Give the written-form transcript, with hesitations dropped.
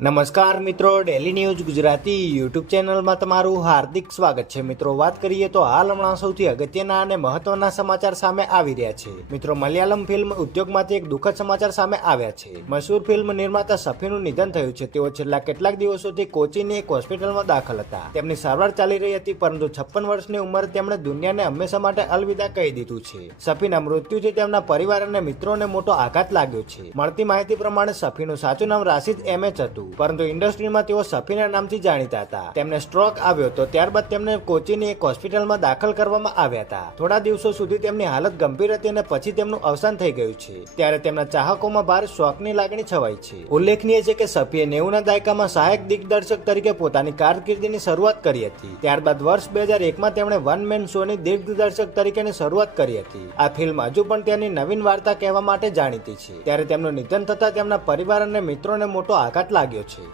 નમસ્કાર મિત્રો, daily news Gujarati YouTube ચેનલમાં તમારું હાર્દિક સ્વાગત છે। મિત્રો, વાત કરીએ તો હાલ હમણાં સૌથી અગત્યના અને મહત્વના સમાચાર સામે આવી રહ્યા છે। મિત્રો, મલયાલમ ફિલ્મ ઉદ્યોગમાંથી એક દુઃખદ સમાચાર સામે આવ્યા છે। મશહૂર ફિલ્મ નિર્માતા સફીનું નિધન થયું છે। તેઓ છેલ્લા કેટલાક દિવસોથી કોચીની એક હોસ્પિટલમાં દાખલ હતા। તેમની સારવાર ચાલી રહી હતી, પરંતુ 56 વર્ષની ઉંમરે તેમણે દુનિયાને હંમેશા માટે અલવિદા કહી દીધું છે। સફીના મૃત્યુથી તેમના પરિવાર અને મિત્રોને મોટો આઘાત લાગ્યો છે। મળતી માહિતી પ્રમાણે સફીનું સાચું નામ રાશિદ એમએચ હતું, પરંતુ ઇન્ડસ્ટ્રીમાં તેઓ સફીના નામથી જાણીતા હતા। તેમને સ્ટ્રોક આવ્યો હતો, ત્યારબાદ તેમને કોચીની એક હોસ્પિટલમાં દાખલ કરવામાં આવ્યા હતા। થોડા દિવસો સુધી તેમની હાલત ગંભીર હતી અને પછી તેમનું અવસાન થઈ ગયું છે। ત્યારે તેમના ચાહકોમાં ભારે શોકની લાગણી છવાઈ છે। ઉલ્લેખનીય છે કે સફીએ 90ના દાયકામાં સહાયક દિગ્દર્શક તરીકે પોતાની કારકિર્દીની શરૂઆત કરી હતી। ત્યારબાદ વર્ષ 2001માં તેમણે વન મેન શોની દિગ્દર્શક તરીકેની શરૂઆત કરી હતી। આ ફિલ્મ હજુ પણ તેની નવીન વાર્તા કહેવા માટે જાણીતી છે। ત્યારે તેમનું નિધન થતાં તેમના પરિવાર અને મિત્રોને મોટો આઘાત લાગ્યો છે।